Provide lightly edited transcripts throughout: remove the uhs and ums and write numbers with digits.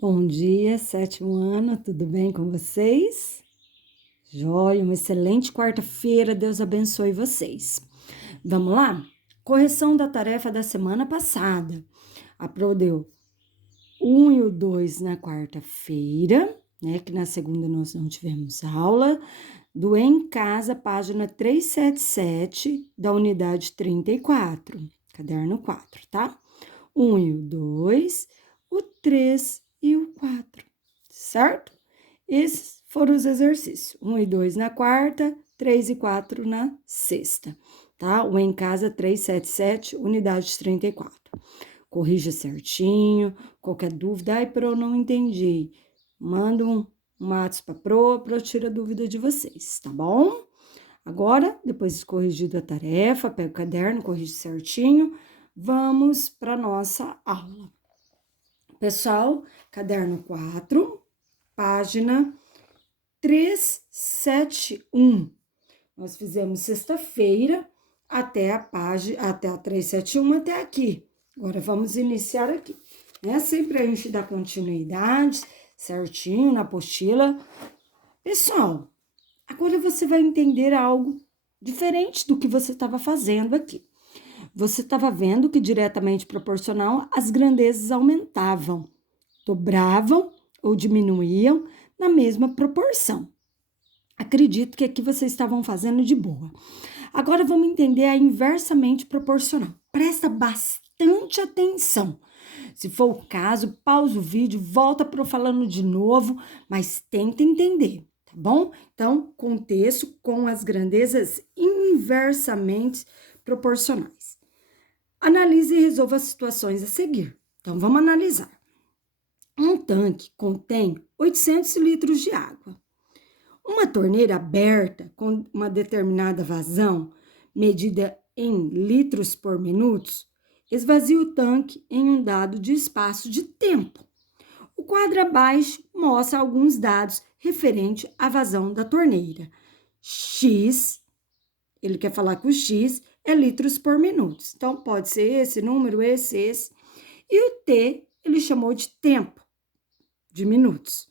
Bom dia, sétimo ano, tudo bem com vocês? Joia, uma excelente quarta-feira, Deus abençoe vocês. Vamos lá? Correção da tarefa da semana passada. A Pro deu 1 e o 2 na quarta-feira, né? Que na segunda nós não tivemos aula. Do Em Casa, página 377, da unidade 34, caderno 4, tá? 1 e o 2, o 3 e o 4, certo? Esses foram os exercícios. 1 e 2 na quarta, 3 e 4 na sexta, tá? O Em Casa 377, unidade 34. Corrija certinho, qualquer dúvida, ai, Pro, não entendi. Manda um WhatsApp para Pro tira a dúvida de vocês, tá bom? Agora, depois de corrigido a tarefa, pega o caderno, corrige certinho, vamos para nossa aula. Pessoal, caderno 4, página 371. Nós fizemos sexta-feira até a página, até a 371, até aqui. Agora, vamos iniciar aqui, né? Sempre a gente dá continuidade certinho na apostila. Pessoal, agora você vai entender algo diferente do que você estava fazendo aqui. Você estava vendo que diretamente proporcional as grandezas aumentavam, dobravam ou diminuíam na mesma proporção. Acredito que aqui vocês estavam fazendo de boa. Agora vamos entender a inversamente proporcional. Presta bastante atenção. Se for o caso, pausa o vídeo, volta para falando de novo, mas tenta entender, tá bom? Então, contexto com as grandezas inversamente proporcionais. Analise e resolva as situações a seguir. Então, vamos analisar. Um tanque contém 800 litros de água. Uma torneira aberta com uma determinada vazão, medida em litros por minuto, esvazia o tanque em um dado de espaço de tempo. O quadro abaixo mostra alguns dados referentes à vazão da torneira. X, ele quer falar que o X é litros por minuto. Então, pode ser esse número, esse. E o T, ele chamou de tempo, de minutos.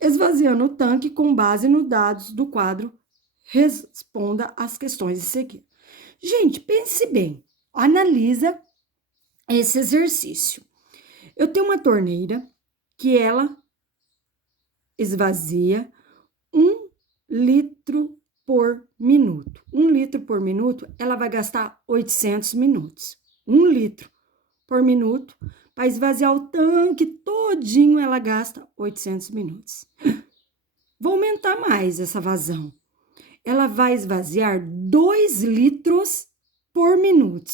Esvaziando o tanque com base nos dados do quadro, responda às questões a seguir. Gente, pense bem, analisa esse exercício. Eu tenho uma torneira que ela esvazia 1 litro por minuto. 1 litro por minuto, ela vai gastar 800 minutos. 1 litro por minuto, para esvaziar o tanque todinho, ela gasta 800 minutos. Vou aumentar mais essa vazão. Ela vai esvaziar 2 litros por minuto.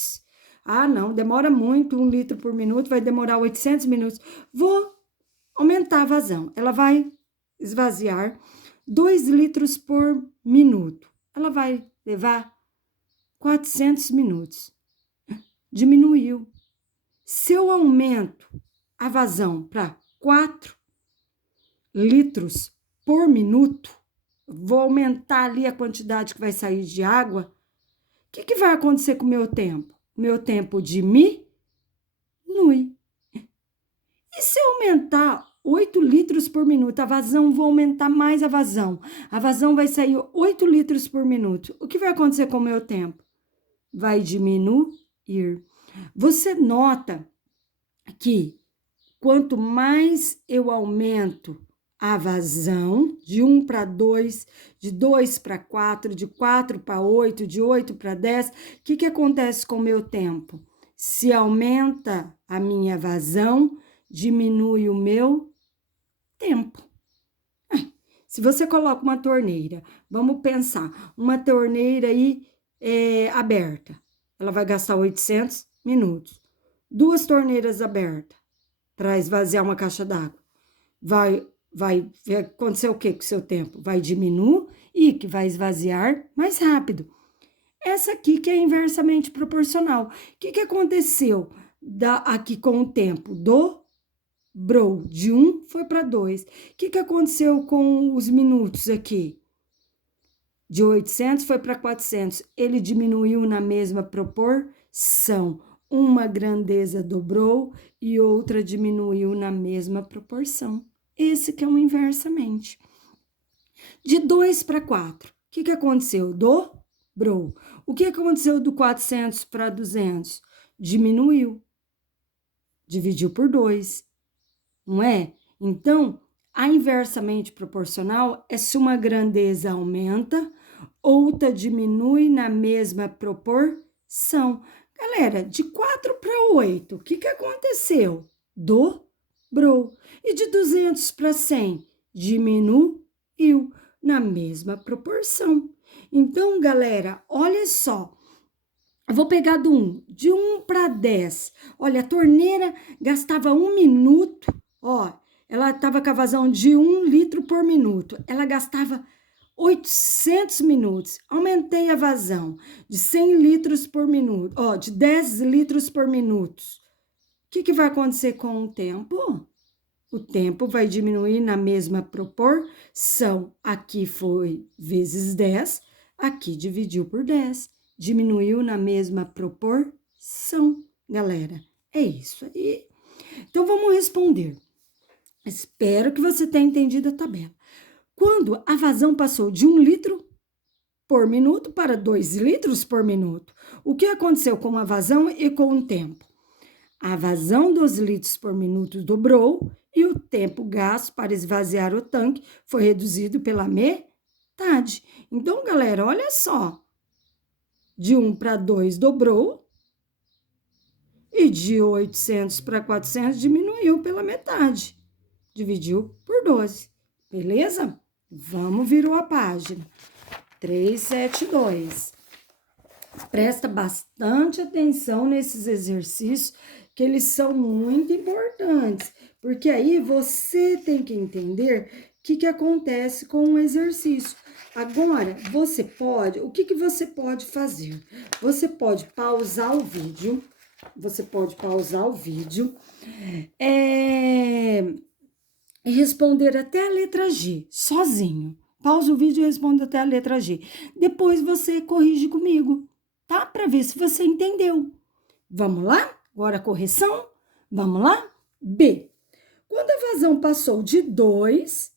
Ah, não, demora muito, 1 litro por minuto, vai demorar 800 minutos. Vou aumentar a vazão. Ela vai esvaziar 2 litros por minuto. Ela vai levar 400 minutos. Diminuiu. Se eu aumento a vazão para 4 litros por minuto, vou aumentar ali a quantidade que vai sair de água, o que vai acontecer com o meu tempo? O meu tempo diminui. E se eu aumentar 8 litros por minuto, a vazão, vou aumentar mais a vazão. A vazão vai sair 8 litros por minuto. O que vai acontecer com o meu tempo? Vai diminuir. Você nota que quanto mais eu aumento a vazão, de 1 para 2, de 2 para 4, de 4 para 8, de 8 para 10, o que acontece com o meu tempo? Se aumenta a minha vazão, diminui o meu tempo. Se você coloca uma torneira, vamos pensar, uma torneira aí aberta, ela vai gastar 800 minutos. 2 torneiras abertas para esvaziar uma caixa d'água, vai acontecer o que com o seu tempo? Vai diminuir e que vai esvaziar mais rápido. Essa aqui que é inversamente proporcional. O que aconteceu aqui com o tempo? Dobrou, de 1 foi para 2. O que aconteceu com os minutos aqui? De 800 foi para 400. Ele diminuiu na mesma proporção. uma grandeza dobrou e outra diminuiu na mesma proporção. Esse que é o inversamente. De 2 para 4, o que aconteceu? Dobrou. O que aconteceu do 400 para 200? Diminuiu. Dividiu por 2, não é? Então, a inversamente proporcional é se uma grandeza aumenta, outra diminui na mesma proporção. Galera, de 4 para 8, o que aconteceu? Dobrou. E de 200 para 100, diminuiu na mesma proporção. Então, galera, olha só. Eu vou pegar de 1 para 10. Olha, a torneira gastava 1 minuto, ó, ela estava com a vazão de 1 litro por minuto. Ela gastava 800 minutos. Aumentei a vazão de 100 litros por minuto, ó, de 10 litros por minuto. O que vai acontecer com o tempo? O tempo vai diminuir na mesma proporção. Aqui foi vezes 10, aqui dividiu por 10. Diminuiu na mesma proporção, galera. É isso aí. Então, vamos responder. Espero que você tenha entendido a tabela. Quando a vazão passou de 1 litro por minuto para 2 litros por minuto, o que aconteceu com a vazão e com o tempo? A vazão dos litros por minuto dobrou e o tempo gasto para esvaziar o tanque foi reduzido pela metade. Então, galera, olha só. De 1 para 2 dobrou e de 800 para 400 diminuiu pela metade. Dividiu por 12, beleza? Vamos virou a página. 372. Presta bastante atenção nesses exercícios, que eles são muito importantes, porque aí você tem que entender o que acontece com o exercício. Agora, o que você pode fazer? Você pode pausar o vídeo, e responder até a letra G, sozinho. Pausa o vídeo e responda até a letra G. Depois você corrige comigo, tá? Para ver se você entendeu. Vamos lá? Agora a correção. Vamos lá? B. Quando a vazão passou de 2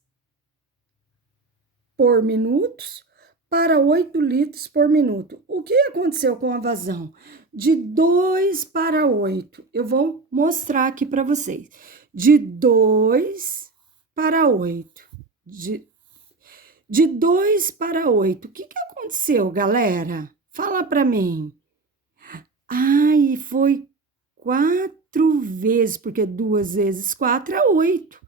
por minutos para 8 litros por minuto. O que aconteceu com a vazão? De 2 para 8. Eu vou mostrar aqui para vocês. De 2 para 8. De 2 para 8. O que aconteceu, galera? Fala para mim. Ai, foi 4 vezes, porque 2 vezes 4 é 8.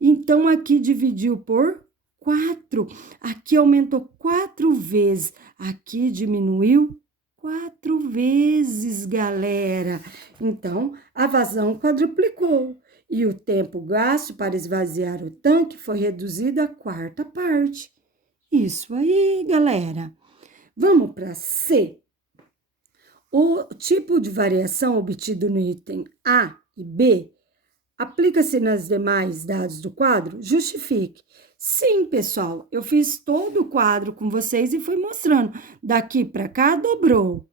Então, aqui dividiu por 4. Aqui aumentou 4 vezes. Aqui diminuiu 4 vezes, galera. Então, a vazão quadruplicou. E o tempo gasto para esvaziar o tanque foi reduzido à quarta parte. Isso aí, galera. Vamos para C. O tipo de variação obtido no item A e B aplica-se nas demais dados do quadro? Justifique. Sim, pessoal, eu fiz todo o quadro com vocês e fui mostrando. Daqui para cá, dobrou.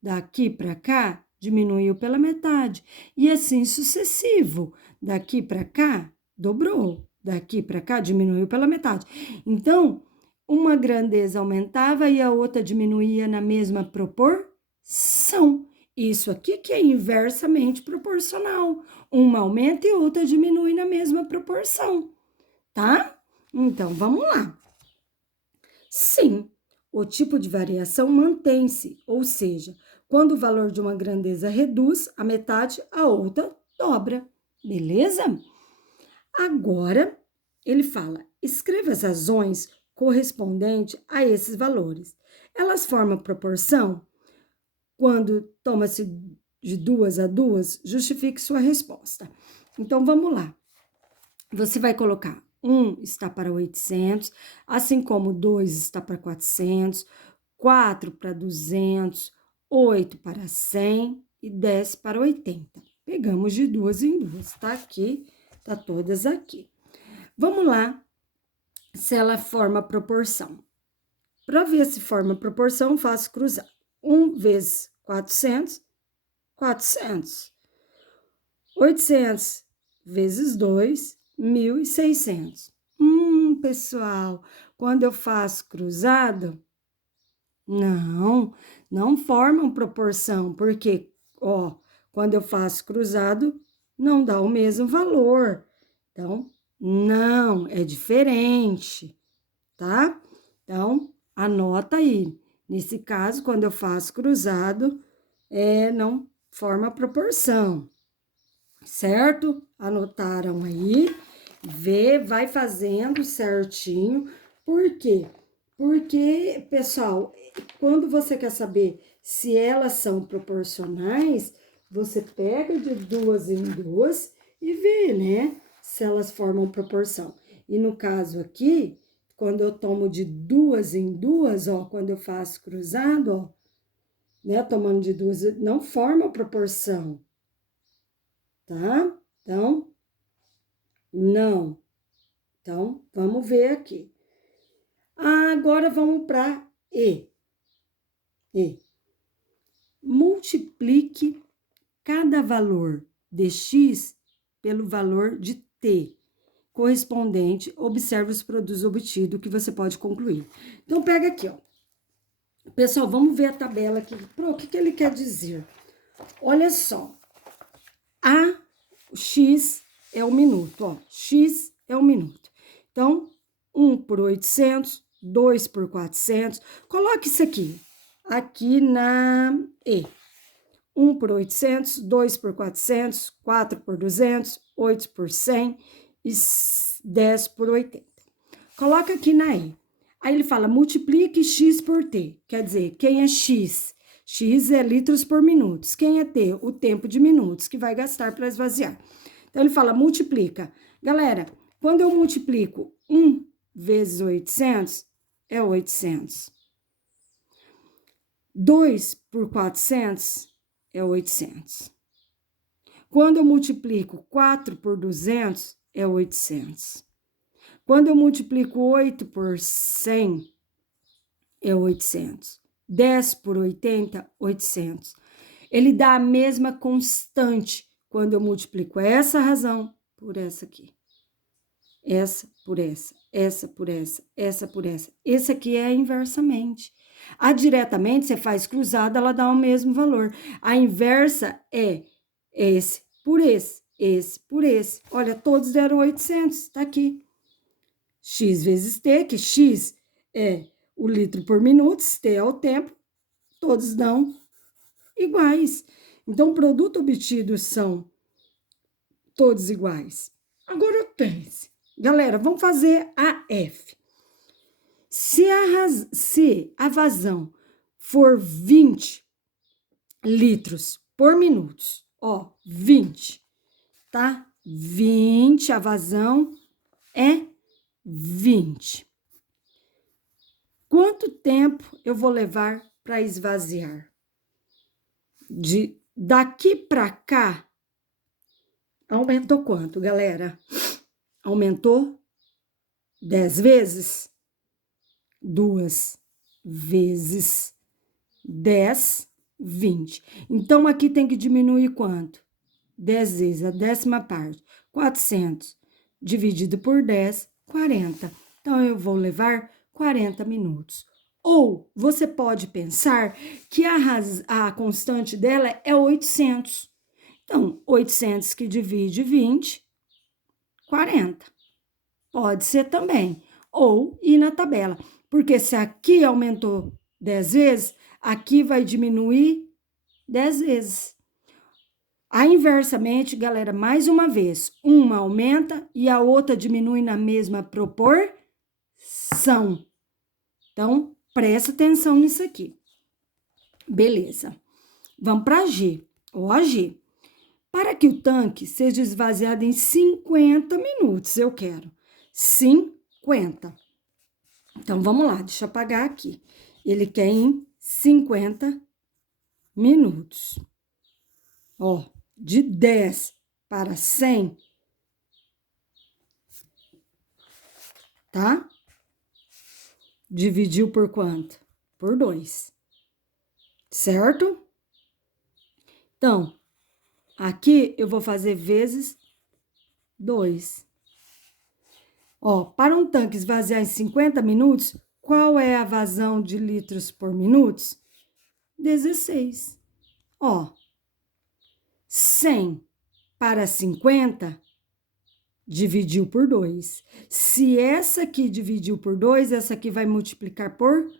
Daqui para cá, diminuiu pela metade. E assim sucessivo. Daqui para cá, dobrou. Daqui para cá, diminuiu pela metade. Então, uma grandeza aumentava e a outra diminuía na mesma proporção. Isso aqui que é inversamente proporcional. Uma aumenta e outra diminui na mesma proporção, tá? Então, vamos lá. Sim, o tipo de variação mantém-se, ou seja, quando o valor de uma grandeza reduz a metade, a outra dobra, beleza? Agora, ele fala, escreva as razões correspondentes a esses valores. Elas formam proporção? Quando toma-se de 2 a 2, justifique sua resposta. Então, vamos lá. Você vai colocar 1 está para 800, assim como 2 está para 400, 4 para 200, 8 para 100 e 10 para 80. Pegamos de 2 em 2, tá aqui, tá todas aqui. Vamos lá, se ela forma proporção. Para ver se forma proporção, faço cruzar. 1 vezes 400, 400. 800 vezes 2, 1.600. Pessoal, quando eu faço cruzado, não formam proporção, porque, ó, quando eu faço cruzado, não dá o mesmo valor. Então, não, é diferente, tá? Então, anota aí. Nesse caso, quando eu faço cruzado, não forma proporção, certo? Anotaram aí? Vai fazendo certinho. Por quê? Porque, pessoal, quando você quer saber se elas são proporcionais, você pega de duas em duas e vê, né? Se elas formam proporção. E no caso aqui, quando eu tomo de duas em duas, ó, quando eu faço cruzado, ó, né? Tomando de duas, não forma proporção, tá? Então, não. Então, vamos ver aqui. Agora vamos para E. E. Multiplique cada valor de x pelo valor de t correspondente. Observe os produtos obtidos que você pode concluir. Então, pega aqui, ó. Pessoal, vamos ver a tabela aqui. O que ele quer dizer? Olha só. X é o minuto, ó. X é o minuto. Então, 1 por 800, 2 por 400. Coloque isso aqui na E. 1 por 800, 2 por 400, 4 por 200, 8 por 100 e 10 por 80. Coloca aqui na E. Aí ele fala, multiplique X por T. Quer dizer, quem é X? X é litros por minutos. Quem é T? O tempo de minutos que vai gastar para esvaziar. Então, ele fala, multiplica. Galera, quando eu multiplico 1 vezes 800, é 800. 2 por 400, é 800. Quando eu multiplico 4 por 200, é 800. Quando eu multiplico 8 por 100, é 800. 10 por 80, 800. Ele dá a mesma constante quando eu multiplico essa razão por essa aqui. Essa por essa, essa por essa, essa por essa. Esse aqui é inversamente. A diretamente, você faz cruzada, ela dá o mesmo valor. A inversa é esse por esse por esse. Olha, todos deram 800, tá aqui. X vezes T, que X é o litro por minuto, T é o tempo, todos dão iguais. Então, o produto obtido são todos iguais. Agora, pense. Galera, vamos fazer a F. Se a vazão for 20 litros por minuto, ó, 20, tá? 20, a vazão é 20. Quanto tempo eu vou levar para esvaziar? Daqui para cá, aumentou quanto, galera? Aumentou 10 vezes? 2 vezes 10, 20. Então, aqui tem que diminuir quanto? 10 vezes, a décima parte. 400 dividido por 10, 40. Então, eu vou levar 40 minutos. Ou você pode pensar que a constante dela é 800. Então, 800 que divide 20, 40. Pode ser também. Ou ir na tabela. Porque se aqui aumentou 10 vezes, aqui vai diminuir 10 vezes. A inversamente, galera, mais uma vez, uma aumenta e a outra diminui na mesma proporção. Então, presta atenção nisso aqui. Beleza. Vamos para G. Ó, G. Para que o tanque seja esvaziado em 50 minutos, eu quero 50. Então, vamos lá, deixa eu apagar aqui. Ele quer em 50 minutos. Ó, de 10 para 100, tá? Dividiu por quanto? Por 2, certo? Então, aqui eu vou fazer vezes 2. Ó, para um tanque esvaziar em 50 minutos, qual é a vazão de litros por minuto? 16. Ó, 100 para 50, dividiu por 2. Se essa aqui dividiu por 2, essa aqui vai multiplicar por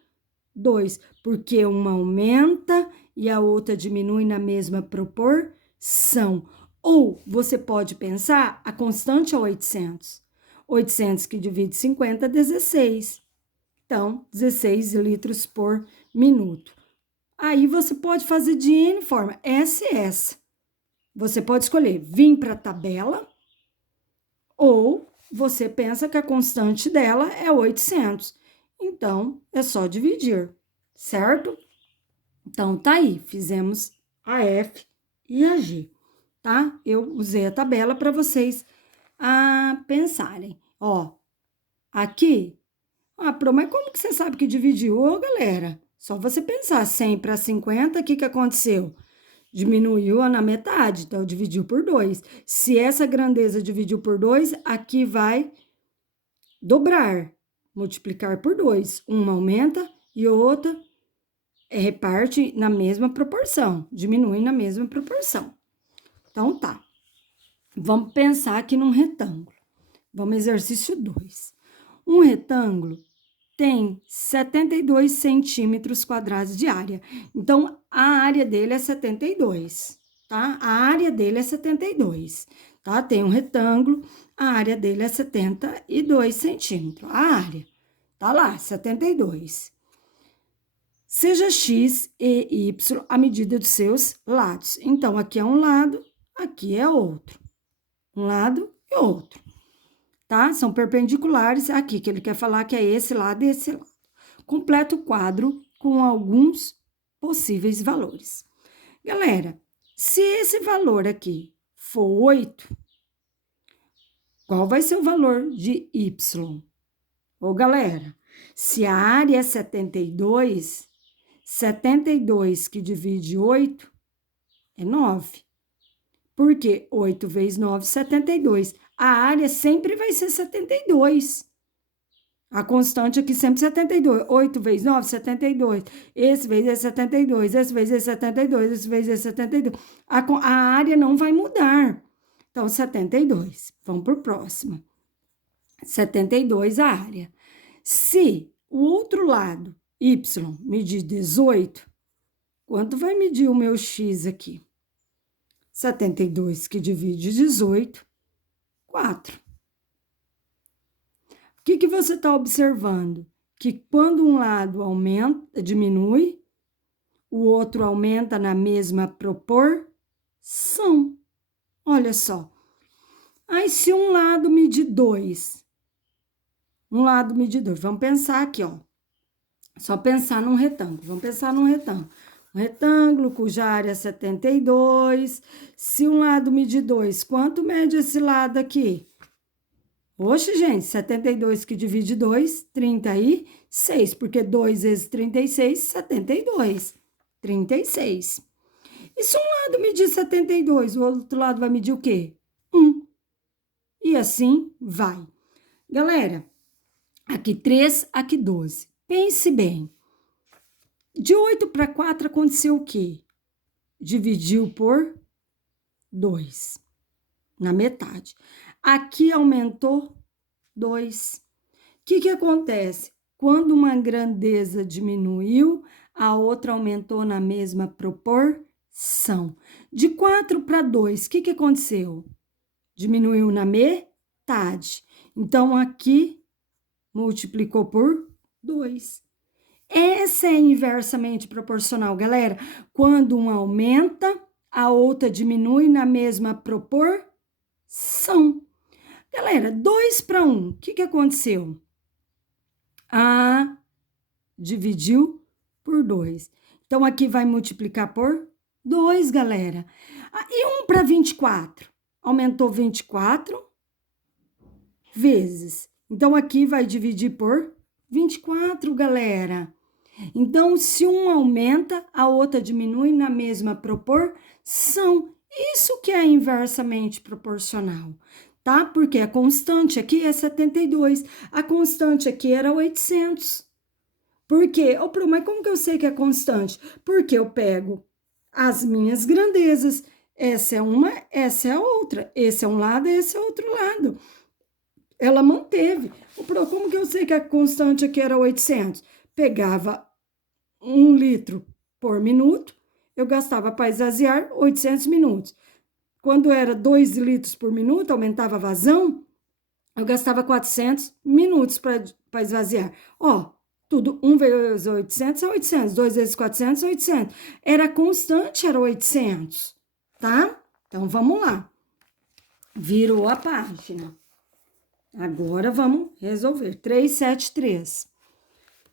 2, porque uma aumenta e a outra diminui na mesma proporção. Ou você pode pensar, a constante é 800. 800 que divide 50, 16. Então, 16 litros por minuto. Aí você pode fazer de N forma, SS. Você pode escolher vir para a tabela, ou você pensa que a constante dela é 800. Então, é só dividir, certo? Então, tá aí, fizemos a F e a G, tá? Eu usei a tabela para vocês pensarem. Ó, aqui, Pro, mas como que você sabe que dividiu? Ô, galera, só você pensar 100 para 50, o que que aconteceu? Diminuiu na metade, então dividiu por 2. Se essa grandeza dividiu por 2, aqui vai dobrar, multiplicar por 2. Uma aumenta e outra reparte na mesma proporção, diminui na mesma proporção. Então, tá. Vamos pensar aqui num retângulo. Vamos exercício 2. Um retângulo tem 72 centímetros quadrados de área. Então, a área dele é 72, tá? A área dele é 72, tá? Tem um retângulo, a área dele é 72 centímetros. A área, tá lá, 72. Seja x e y a medida dos seus lados. Então, aqui é um lado, aqui é outro. Um lado e outro, tá? São perpendiculares aqui, que ele quer falar que é esse lado e esse lado. Completa o quadro com alguns possíveis valores. Galera, se esse valor aqui for 8, qual vai ser o valor de y? Ô, galera, se a área é 72, 72 que divide 8 é 9. Por quê? 8 vezes 9, 72. A área sempre vai ser 72. A constante aqui sempre 72. 8 vezes 9, 72. Esse vezes é 72. Esse vezes é 72. Esse vezes é 72. A área não vai mudar. Então, 72. Vamos para o próximo. 72 a área. Se o outro lado, y, medir 18, quanto vai medir o meu x aqui? 72 que divide 18, 4. O que você está observando? Que quando um lado aumenta, diminui, o outro aumenta na mesma proporção. Olha só. Aí, se um lado medir 2, vamos pensar aqui, ó. Só pensar num retângulo, vamos pensar num retângulo. Um retângulo cuja área é 72. Se um lado medir 2, quanto mede esse lado aqui? Oxe, gente, 72 que divide 2, 36, porque 2 vezes 36, 72, 36. E se um lado medir 72, o outro lado vai medir o quê? 1. E assim vai. Galera, aqui 3, aqui 12. Pense bem. De 8 para 4 aconteceu o quê? Dividiu por 2, na metade. Aqui aumentou 2. O que acontece? Quando uma grandeza diminuiu, a outra aumentou na mesma proporção. De 4 para 2, o que aconteceu? Diminuiu na metade. Então, aqui multiplicou por 2. Essa é inversamente proporcional, galera. Quando uma aumenta, a outra diminui na mesma proporção. Galera, 2 para 1, o que aconteceu? A dividiu por 2. Então, aqui vai multiplicar por 2, galera. E 1 para 24? Aumentou 24 vezes. Então, aqui vai dividir por 24, galera. Então, se um aumenta, a outra diminui na mesma proporção. São. Isso que é inversamente proporcional, tá? Porque a constante aqui é 72, a constante aqui era 800. Por quê? Mas como que eu sei que é constante? Porque eu pego as minhas grandezas. Essa é uma, essa é a outra. Esse é um lado, esse é outro lado. Ela manteve. Como que eu sei que a constante aqui era 800? Pegava 1 litro por minuto, eu gastava para esvaziar 800 minutos. Quando era 2 litros por minuto, aumentava a vazão, eu gastava 400 minutos para esvaziar. Ó, tudo 1 vezes 800 é 800, 2 vezes 400 é 800. Era constante, era 800, tá? Então, vamos lá. Virou a página. Agora, vamos resolver. 373.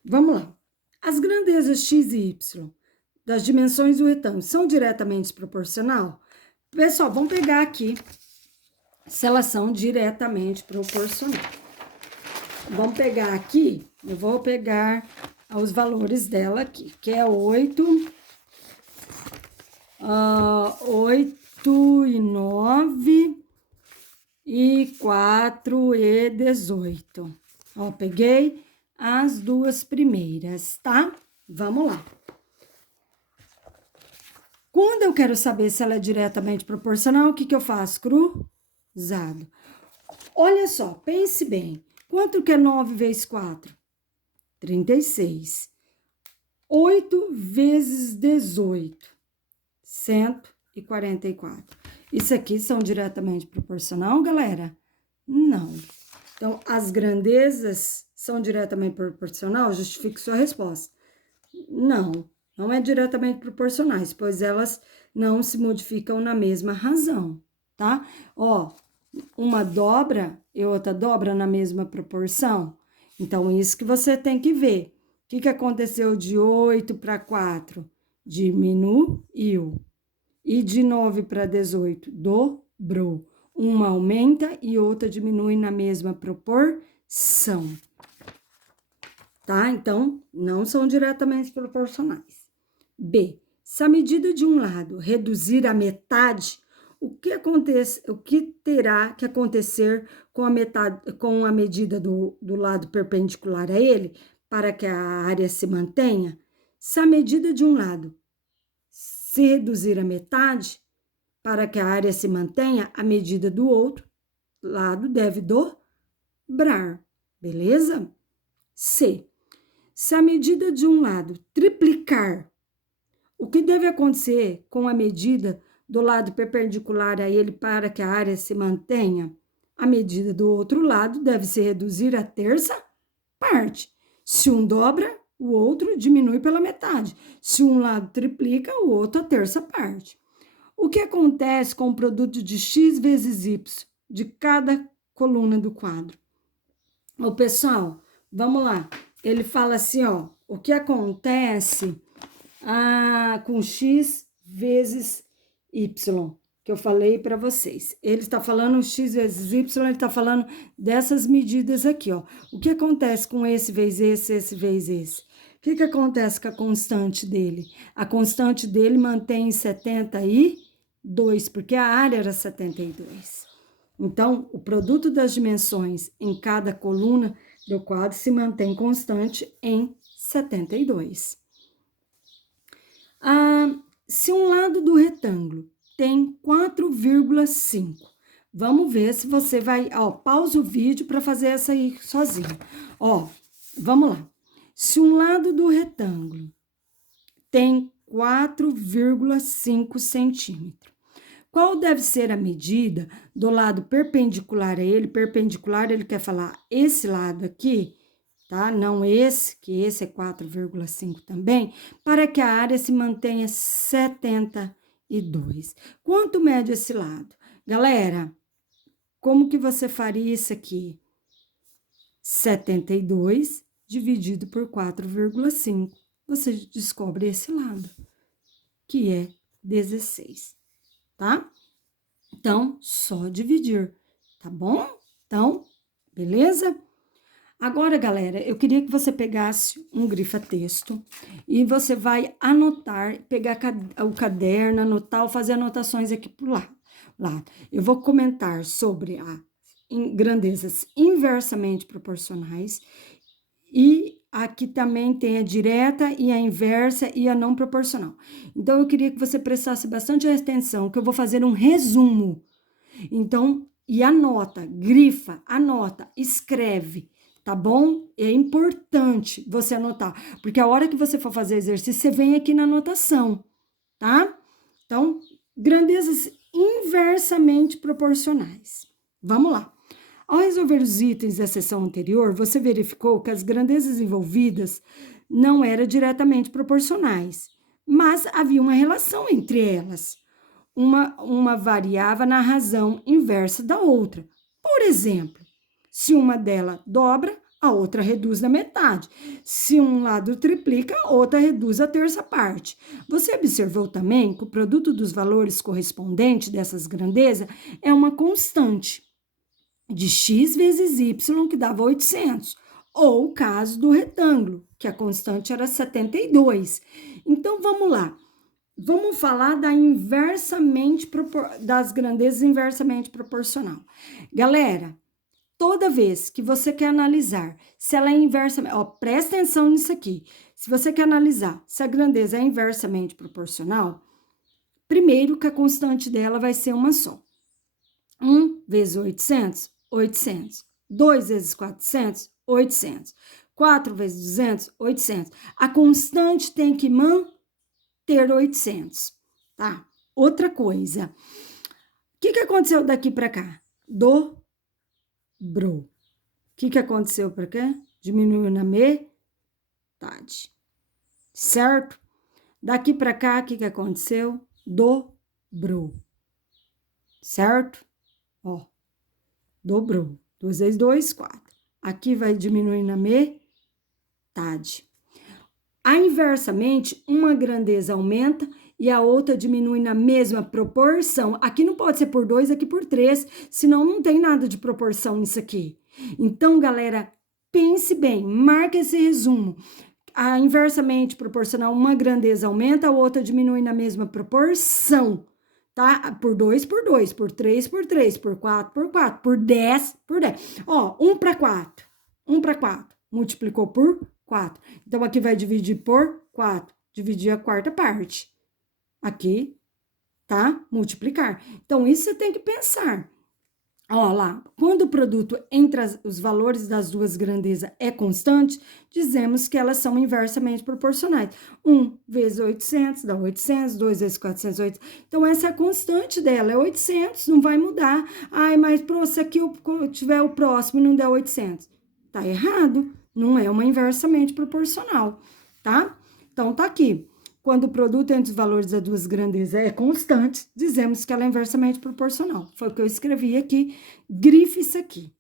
Vamos lá. As grandezas x e y das dimensões do retângulo são diretamente proporcional? Pessoal, vamos pegar aqui se elas são diretamente proporcional. Vamos pegar aqui, eu vou pegar os valores dela aqui, que é 8 e 9 e 4 e 18. Ó, peguei as duas primeiras, tá? Vamos lá. Quando eu quero saber se ela é diretamente proporcional, o que eu faço? Cruzado. Olha só, pense bem. Quanto que é 9 vezes 4? 36. 8 vezes 18. 144. Isso aqui são diretamente proporcional, galera? Não. Então, as grandezas são diretamente proporcional? Justifique sua resposta. Não, não é diretamente proporcionais, pois elas não se modificam na mesma razão, tá? Ó, uma dobra e outra dobra na mesma proporção. Então, isso que você tem que ver. O que aconteceu de 8 para 4? Diminuiu. E de 9 para 18, dobrou. Uma aumenta e outra diminui na mesma proporção. Tá? Então, não são diretamente proporcionais. B. Se a medida de um lado reduzir a metade, o que terá que acontecer com a medida do lado perpendicular a ele para que a área se mantenha? Se a medida de um lado se reduzir a metade, para que a área se mantenha, a medida do outro lado deve dobrar, beleza? C. Se a medida de um lado triplicar, o que deve acontecer com a medida do lado perpendicular a ele para que a área se mantenha? A medida do outro lado deve se reduzir a terça parte. Se um dobra, o outro diminui pela metade. Se um lado triplica, o outro a terça parte. O que acontece com o produto de x vezes y de cada coluna do quadro? Ô, pessoal, vamos lá. Ele fala assim, ó, o que acontece com x vezes y, que eu falei para vocês. Ele está falando x vezes y, ele está falando dessas medidas aqui, ó. O que acontece com esse vezes esse vezes esse? O que acontece com a constante dele? A constante dele mantém 72, porque a área era 72. Então, o produto das dimensões em cada coluna do quadro se mantém constante em 72. Se um lado do retângulo tem 4,5, vamos ver se você vai... Ó, pausa o vídeo para fazer essa aí sozinho. Ó, vamos lá. Se um lado do retângulo tem 4,5 centímetros, qual deve ser a medida do lado perpendicular a ele? Perpendicular, ele quer falar esse lado aqui, tá? Não esse, que esse é 4,5 também, para que a área se mantenha 72. Quanto mede esse lado? Galera, como que você faria isso aqui? 72 dividido por 4,5. Você descobre esse lado, que é 16, tá? Então, só dividir, tá bom? Então, beleza? Agora, galera, eu queria que você pegasse um grifa-texto e você vai anotar, pegar o caderno, anotar ou fazer anotações aqui por lá. Eu vou comentar sobre grandezas inversamente proporcionais e aqui também tem a direta e a inversa e a não proporcional. Então, eu queria que você prestasse bastante atenção, que eu vou fazer um resumo. Então, e anota, grifa, anota, escreve, tá bom? É importante você anotar, porque a hora que você for fazer exercício, você vem aqui na anotação, tá? Então, grandezas inversamente proporcionais. Vamos lá. Ao resolver os itens da seção anterior, você verificou que as grandezas envolvidas não eram diretamente proporcionais, mas havia uma relação entre elas. Uma variava na razão inversa da outra. Por exemplo, se uma delas dobra, a outra reduz na metade. Se um lado triplica, a outra reduz a terça parte. Você observou também que o produto dos valores correspondente dessas grandezas é uma constante de x vezes y, que dava 800, ou o caso do retângulo, que a constante era 72. Então, vamos lá. Vamos falar das grandezas inversamente proporcional. Galera, toda vez que você quer analisar se ela é inversamente, presta atenção nisso aqui. Se você quer analisar se a grandeza é inversamente proporcional, primeiro que a constante dela vai ser uma só. 1 vezes 800, 800. 2 vezes 400, 800. 4 vezes 200, 800. A constante tem que manter 800, tá? Outra coisa. O que aconteceu daqui para cá? Dobrou. O que aconteceu para cá? Diminuiu na metade. Certo? Daqui para cá, o que aconteceu? Dobrou. Certo? Ó, dobrou. 2 vezes 2, 4. Aqui vai diminuir na metade. Inversamente, uma grandeza aumenta e a outra diminui na mesma proporção. Aqui não pode ser por 2, aqui por 3, senão não tem nada de proporção nisso aqui. Então, galera, pense bem, marque esse resumo. A inversamente proporcional, uma grandeza aumenta, a outra diminui na mesma proporção, tá? Por 2, por 2, por 3, por 3, por 4, por 4, por 10, por 10. Ó, 1 para 4, 1 para 4, multiplicou por 4. Então, aqui vai dividir por 4, dividir a quarta parte. Aqui, tá? Multiplicar. Então, isso você tem que pensar. Ó lá, quando o produto entre os valores das duas grandezas é constante, dizemos que elas são inversamente proporcionais. 1 vezes 800 dá 800, 2 vezes 400, 800. Então, essa é a constante dela, é 800, não vai mudar. Ai, mas se aqui tiver o próximo e não der 800, tá errado, não é uma inversamente proporcional, tá? Então, tá aqui. Quando o produto entre os valores das duas grandezas é constante, dizemos que ela é inversamente proporcional. Foi o que eu escrevi aqui, grife isso aqui.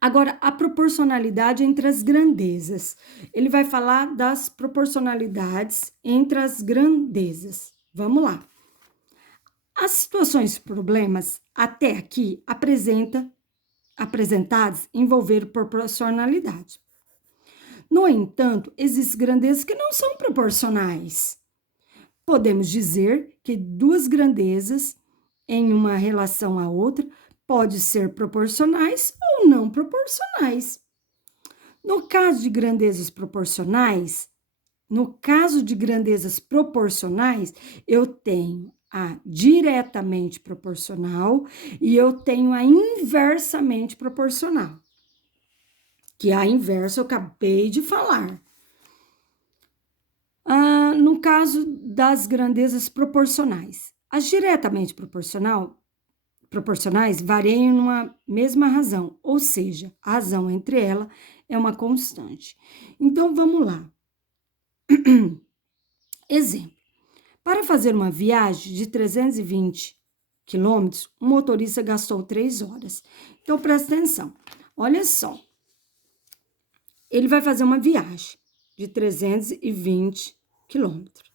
Agora, a proporcionalidade entre as grandezas. Ele vai falar das proporcionalidades entre as grandezas. Vamos lá. As situações e problemas até aqui apresentadas envolveram proporcionalidade. No entanto, existem grandezas que não são proporcionais. Podemos dizer que duas grandezas em uma relação à outra podem ser proporcionais ou não proporcionais. No caso de grandezas proporcionais, eu tenho a diretamente proporcional e eu tenho a inversamente proporcional. Que a inversa eu acabei de falar. No caso das grandezas proporcionais, as diretamente proporcionais variam numa mesma razão, ou seja, a razão entre elas é uma constante. Então, vamos lá. Exemplo. Para fazer uma viagem de 320 quilômetros, o motorista gastou 3 horas. Então, presta atenção. Olha só. Ele vai fazer uma viagem de 320 quilômetros.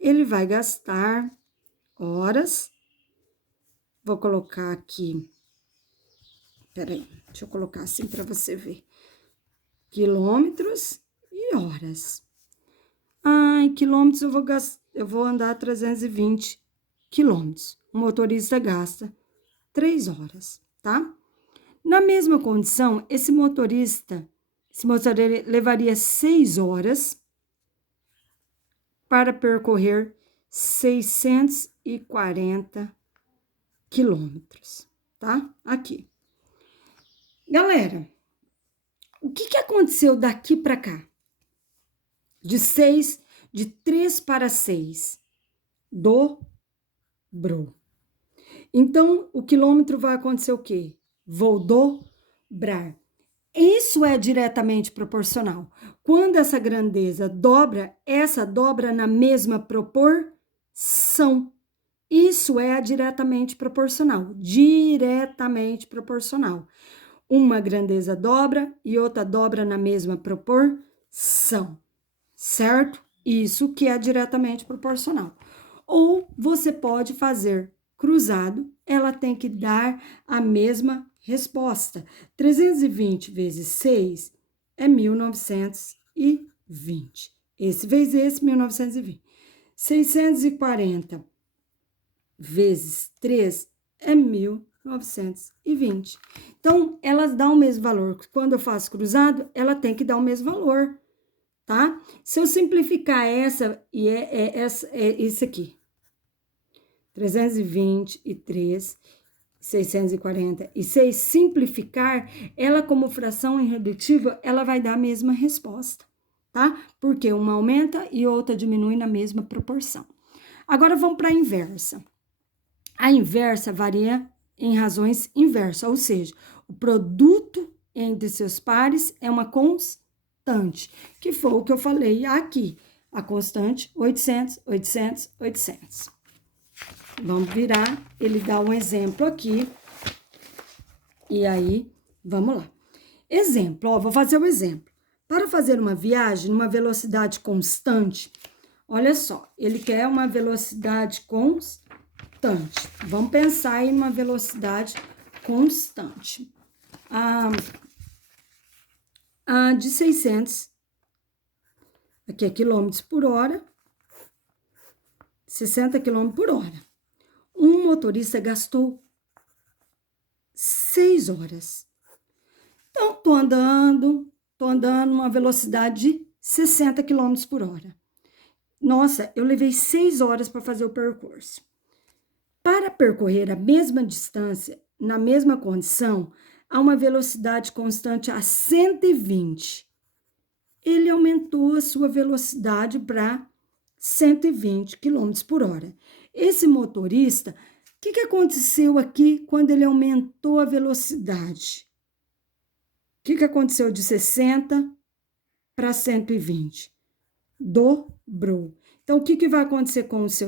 Ele vai gastar horas. Vou colocar aqui Peraí, deixa eu colocar assim para você ver. Quilômetros e horas. Em quilômetros eu vou andar 320 quilômetros. O motorista gasta 3 horas, tá? Na mesma condição, esse motorista levaria 6 horas para percorrer 640 quilômetros, tá? Aqui. Galera, o que aconteceu daqui para cá? De 3 para 6, dobrou. Então, o quilômetro vai acontecer o quê? Vou dobrar. Isso é diretamente proporcional. Quando essa grandeza dobra, essa dobra na mesma proporção. Isso é diretamente proporcional. Diretamente proporcional. Uma grandeza dobra e outra dobra na mesma proporção. Certo? Isso que é diretamente proporcional. Ou você pode fazer cruzado, ela tem que dar a mesma resposta. 320 vezes 6 é 1920. Esse vezes esse, 1920. 640 vezes 3 é 1920. Então, elas dão o mesmo valor. Quando eu faço cruzado, ela tem que dar o mesmo valor, tá? Se eu simplificar essa, e é isso aqui. 323, 646, simplificar, ela como fração irredutível, ela vai dar a mesma resposta, tá? Porque uma aumenta e outra diminui na mesma proporção. Agora, vamos para a inversa. A inversa varia em razões inversas, ou seja, o produto entre seus pares é uma constante, que foi o que eu falei aqui, a constante 800, 800, 800. Vamos virar, ele dá um exemplo aqui, e aí, vamos lá. Exemplo, ó, vou fazer um exemplo. Para fazer uma viagem numa velocidade constante, olha só, ele quer uma velocidade constante. Vamos pensar em uma velocidade constante. De 600, aqui é quilômetros por hora, 60 quilômetros por hora. Um motorista gastou 6 horas. Então, tô andando uma velocidade de 60 quilômetros por hora. Nossa, eu levei 6 horas para fazer o percurso. Para percorrer a mesma distância, na mesma condição, a uma velocidade constante a 120. Ele aumentou a sua velocidade para 120 km por hora. Esse motorista, o que aconteceu aqui quando ele aumentou a velocidade? O que aconteceu de 60 para 120? Dobrou. Então, o que vai acontecer com o seu